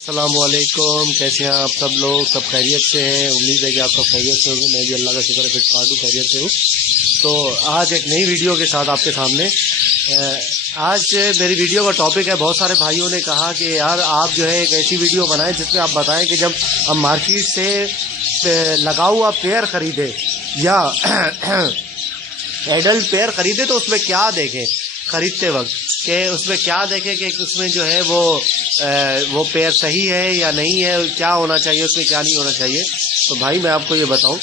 अस्सलामुअलैकुम, कैसे हैं आप सब लोग? सब खैरियत से हैं? उम्मीद है कि आप सब खैरियत से होंगे। मैं भी अल्लाह का शुक्र है फिट फाट हूँ, खैरियत से हूँ। तो आज एक नई वीडियो के साथ आपके सामने आज मेरी वीडियो का टॉपिक है, बहुत सारे भाइयों ने कहा कि यार आप जो है एक ऐसी वीडियो बनाएं जिसमें आप बताएं कि जब हम मार्केट से लगा हुआ पेयर ख़रीदे या एडल्ट पेयर ख़रीदे तो उसमें क्या देखें ख़रीदते वक्त, कि उसमें क्या देखें कि उसमें जो है वो पेयर सही है या नहीं है, क्या होना चाहिए उसमें, क्या नहीं होना चाहिए। तो भाई मैं आपको ये बताऊं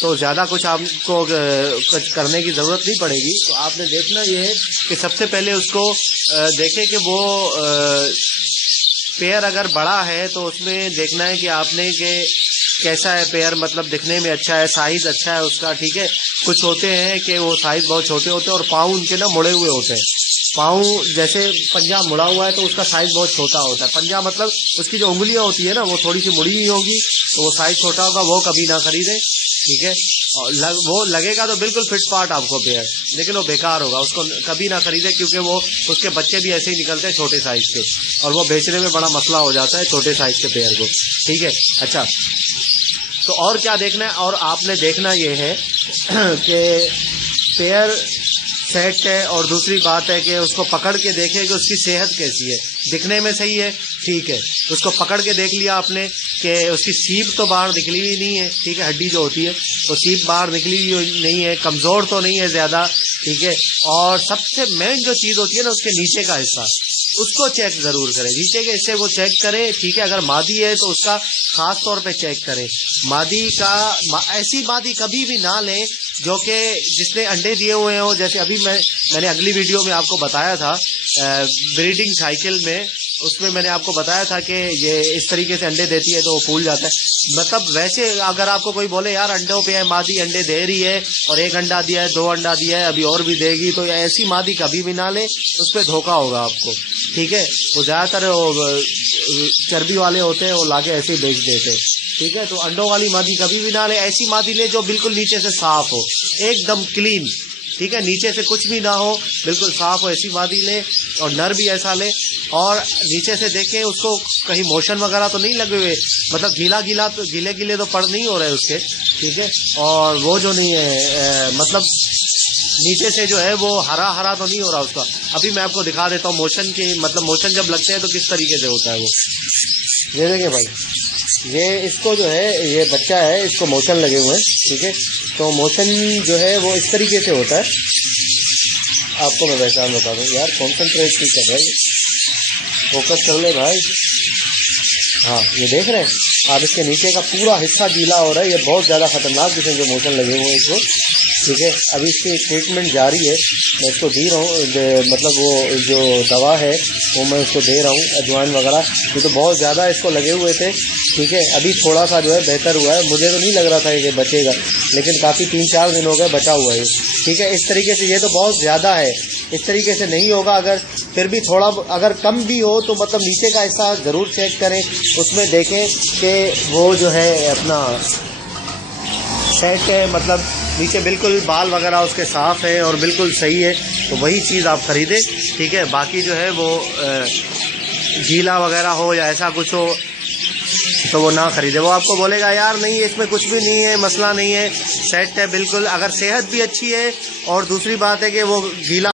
तो ज़्यादा कुछ आपको कुछ करने की ज़रूरत नहीं पड़ेगी। तो आपने देखना ये है कि सबसे पहले उसको देखें कि वो पेयर अगर बड़ा है तो उसमें देखना है कि आपने कि कैसा है पेयर, मतलब दिखने में अच्छा है, साइज़ अच्छा है उसका, ठीक है। कुछ होते हैं कि वो साइज़ बहुत छोटे होते हैं और पाँव उनके ना मुड़े हुए होते हैं। पाँव जैसे पंजा मुड़ा हुआ है तो उसका साइज़ बहुत छोटा होता है। पंजा मतलब उसकी जो उंगलियां होती है ना वो थोड़ी सी मुड़ी हुई होगी, तो वो साइज़ छोटा होगा, वो कभी ना खरीदें, ठीक है। और वो लगेगा तो बिल्कुल फिट फाट आपको पेयर, लेकिन वो बेकार होगा, उसको कभी ना खरीदें, क्योंकि वो उसके बच्चे भी ऐसे ही निकलते हैं छोटे साइज़ के, और वो बेचने में बड़ा मसला हो जाता है छोटे साइज़ के पेयर को, ठीक है। अच्छा, तो और क्या देखना है, और आपने देखना ये है कि पेयर सेट है, और दूसरी बात है कि उसको पकड़ के देखें कि उसकी सेहत कैसी है। दिखने में सही है, ठीक है, उसको पकड़ के देख लिया आपने कि उसकी सीप तो बाहर निकली हुई नहीं है, ठीक है, हड्डी जो होती है वो सीप बाहर निकली हुई नहीं है, कमज़ोर तो नहीं है ज़्यादा, ठीक है। और सबसे मेन जो चीज़ होती है ना उसके नीचे का हिस्सा, उसको चेक ज़रूर करें, नीचे के हिस्से को चेक करें, ठीक है। अगर मादी है तो उसका ख़ास तौर पे चेक करें। मादी का ऐसी मादी कभी भी ना लें जो कि जिसने अंडे दिए हुए हों। जैसे अभी मैंने अगली वीडियो में आपको बताया था ब्रीडिंग साइकिल में, उसमें मैंने आपको बताया था कि ये इस तरीके से अंडे देती है तो वो फूल जाता है। मतलब वैसे अगर आपको कोई बोले यार अंडों पे है, मादी अंडे दे रही है और एक अंडा दिया है, 2 अंडा दिया है, अभी और भी देगी, तो ऐसी मादी कभी भी ना ले, उस पर धोखा होगा आपको, ठीक है। वो ज़्यादातर चर्बी वाले होते हैं, वो लाके ऐसे ही बेच देते हैं, ठीक है। तो अंडों वाली मादी कभी भी ना ले, ऐसी मादी ले जो बिल्कुल नीचे से साफ हो, एकदम क्लीन, ठीक है, नीचे से कुछ भी ना हो, बिल्कुल साफ हो, ऐसी मादी ले। और नर भी ऐसा ले, और नीचे से देखें उसको कहीं मोशन वगैरह तो नहीं लगे हुए, मतलब गीले तो पड़ नहीं हो रहे उसके, ठीक है। और वो जो नहीं है मतलब नीचे से जो है वो हरा हरा तो नहीं हो रहा उसका। अभी मैं आपको दिखा देता हूँ मोशन की, मतलब मोशन जब लगते हैं तो किस तरीके से होता है वो। ये देखिए भाई, ये इसको जो है, ये बच्चा है, इसको मोशन लगे हुए हैं, ठीक है। तो मोशन जो है वो इस तरीके से होता है। आपको मैं पहचान बता दूँ यार, कॉन्सेंट्रेट नहीं कर रहा है, फोकस कर ले भाई। हाँ, ये देख रहे हैं आप, इसके नीचे का पूरा हिस्सा गीला हो रहा है। ये बहुत ज़्यादा खतरनाक किस्म के मोशन लगे हुए हैं इसको, ठीक है। अभी इसकी ट्रीटमेंट जारी है, मैं इसको दे रहा हूँ, मतलब वो जो दवा है वो मैं उसको दे रहा हूँ, अजवाइन वगैरह। ये तो बहुत ज़्यादा इसको लगे हुए थे, ठीक है। अभी थोड़ा सा जो है बेहतर हुआ है, मुझे तो नहीं लग रहा था ये बचेगा, लेकिन काफ़ी 3-4 दिन हो गए बचा हुआ है, ठीक है। इस तरीके से ये तो बहुत ज़्यादा है, इस तरीके से नहीं होगा। अगर फिर भी थोड़ा अगर कम भी हो तो मतलब नीचे का हिस्सा ज़रूर चेक करें, उसमें देखें कि वो जो है अपना सेट है, मतलब नीचे बिल्कुल बाल वगैरह उसके साफ़ है और बिल्कुल सही है, तो वही चीज़ आप ख़रीदें, ठीक है। बाकी जो है वो गीला वगैरह हो या ऐसा कुछ हो तो वो ना ख़रीदे। वो आपको बोलेगा यार नहीं इसमें कुछ भी नहीं है, मसला नहीं है, सेट है बिल्कुल। अगर सेहत भी अच्छी है और दूसरी बात है कि वो गीला